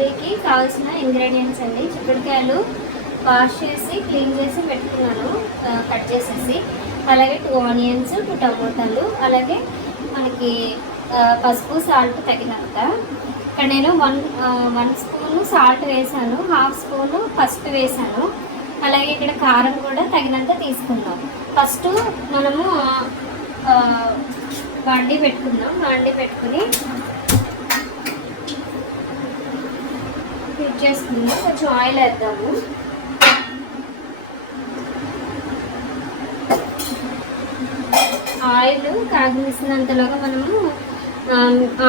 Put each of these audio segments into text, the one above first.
కర్రీకి కావాల్సిన ఇంగ్రీడియంట్స్ అండి. చిక్కుడుకాయలు వాష్ చేసి క్లీన్ చేసి పెట్టుకున్నాను, కట్ చేసేసి. అలాగే 2 ఆనియన్స్, 2 టమోటాలు, అలాగే మనకి పసుపు, సాల్ట్ తగినంత. ఇక్కడ నేను 1 స్పూను సాల్ట్ వేసాను, 1/2 స్పూను పసుపు వేసాను. అలాగే ఇక్కడ కారం కూడా తగినంత తీసుకుందాం. ఫస్ట్ మనము బాండీ పెట్టుకుందాం. బాండీ పెట్టుకుని హీట్ చేసుకుందాం. కొంచెం ఆయిల్ వేద్దాము. ఆయిల్ కాగిసినంతలోగా మనము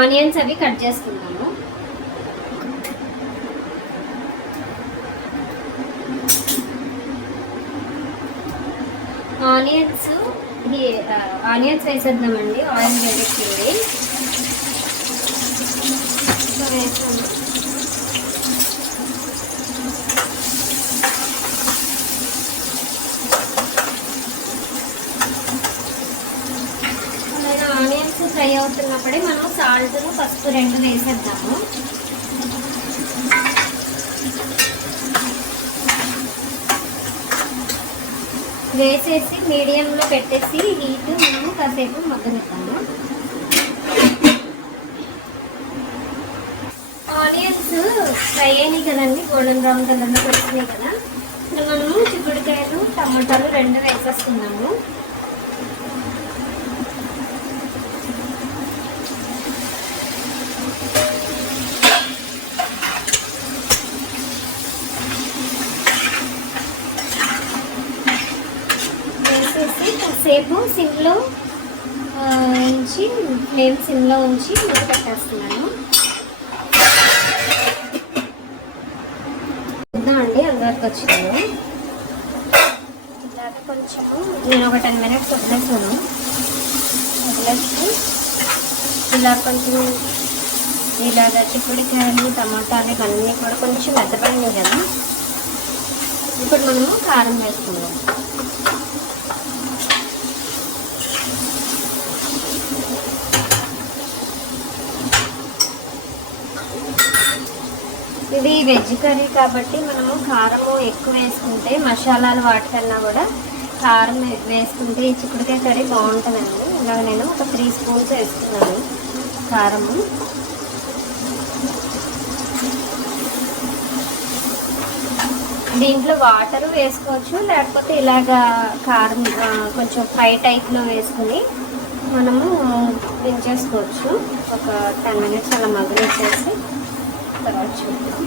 ఆనియన్స్ అవి కట్ చేసుకుందాము. ఆనియన్స్ వేసేద్దామండి. ఆయిల్ వేడెక్కింది, వేసాము. అలాగే ఆనియన్స్ ఫ్రై అవుతున్నప్పుడే మనం సాల్ట్, పసుపు 2 వేసేద్దాము. వేసేసి మీడియంలో పెట్టేసి హీట్ మనము కాసేపు మగ్గనిద్దాము. ఆనియన్స్ ఫ్రై అయినాయి కదండి, గోల్డెన్ బ్రౌన్ కలర్లో వచ్చినాయి కదా. ఇప్పుడు మనము చిక్కుడుకాయలు, టమాటాలు 2 వేసేస్తున్నాము. కాసేపు సిమ్లో ఉంచి, ఫ్లేమ్ సిమ్లో ఉంచి మూత పెట్టేస్తున్నాను. చూద్దామండి అంతవరకు వచ్చింది. ఇలాగ కొంచెము నేను ఒక 10 మినిట్స్ వదిలేసి ఇలా కొంచెం ఇలాగ చిక్కుడుకాయలు, టమాటాలు ఇవన్నీ కూడా కొంచెం మెత్తపడినాయి కదా. ఇప్పుడు మనము కారం వేసుకుందాం. ఇది వెజ్ కర్రీ కాబట్టి మనము కారము ఎక్కువ వేసుకుంటే, మసాలాలు వాటికన్నా కూడా కారం వేసుకుంటే ఈ చిక్కుడుకాయ కర్రీ బాగుంటుందండి. ఇలాగ నేను ఒక 3 స్పూన్స్ వేసుకున్నాను కారము. దీంట్లో వాటర్ వేసుకోవచ్చు, లేకపోతే ఇలాగా కారం కొంచెం ఫ్రై టైప్లో వేసుకుని మనము దించేసుకోవచ్చు. ఒక 10 మినిట్స్ అలా మగ్గనిచ్చేసి తర్వాత చూద్దాం.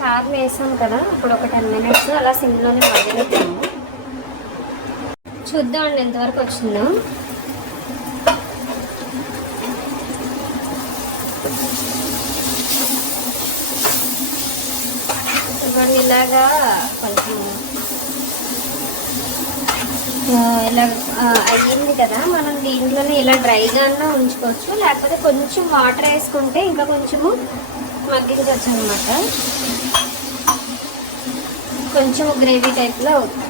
కారం వేసాం కదా, ఇప్పుడు ఒక 10 మినిట్స్ అలా సిమ్లోనే మగ్గనిద్దాము. చూద్దామండి ఎంతవరకు వచ్చిందో. ఇవన్నీ ఇలాగా కొంచెం ఇలా అయ్యింది కదా. మనం దీంట్లోనే ఇలా డ్రైగా ఉంచుకోవచ్చు, లేకపోతే కొంచెం వాటర్ వేసుకుంటే ఇంకా కొంచెము మగ్గించవచ్చు అనమాట. కొంచెం గ్రేవీ టైప్లో అవుతుంది.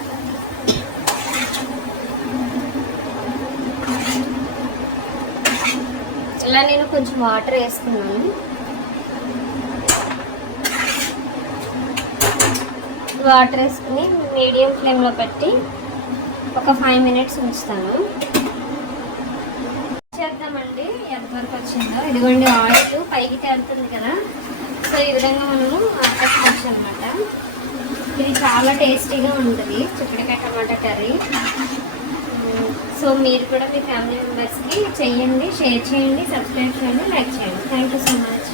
ఇలా నేను కొంచెం వాటర్ వేసుకున్నాను. వాటర్ వేసుకుని మీడియం ఫ్లేమ్లో పెట్టి ఒక 5 మినిట్స్ ఉంచుతాను. చేద్దామండి ఎంతవరకు వచ్చిందో. ఇదిగోండి ఆయిల్ పైకి తేలుతుంది కదా. సో ఈ విధంగా మనము ఆపేసుకోవచ్చు అనమాట. ఇది చాలా టేస్టీగా ఉంటుంది చిక్కుడుకాయ టమాటా కర్రీ. సో మీరు కూడా మీ ఫ్యామిలీ మెంబర్స్కి చెయ్యండి, షేర్ చేయండి, సబ్స్క్రైబ్ చేయండి, లైక్ చేయండి. Thank you so much.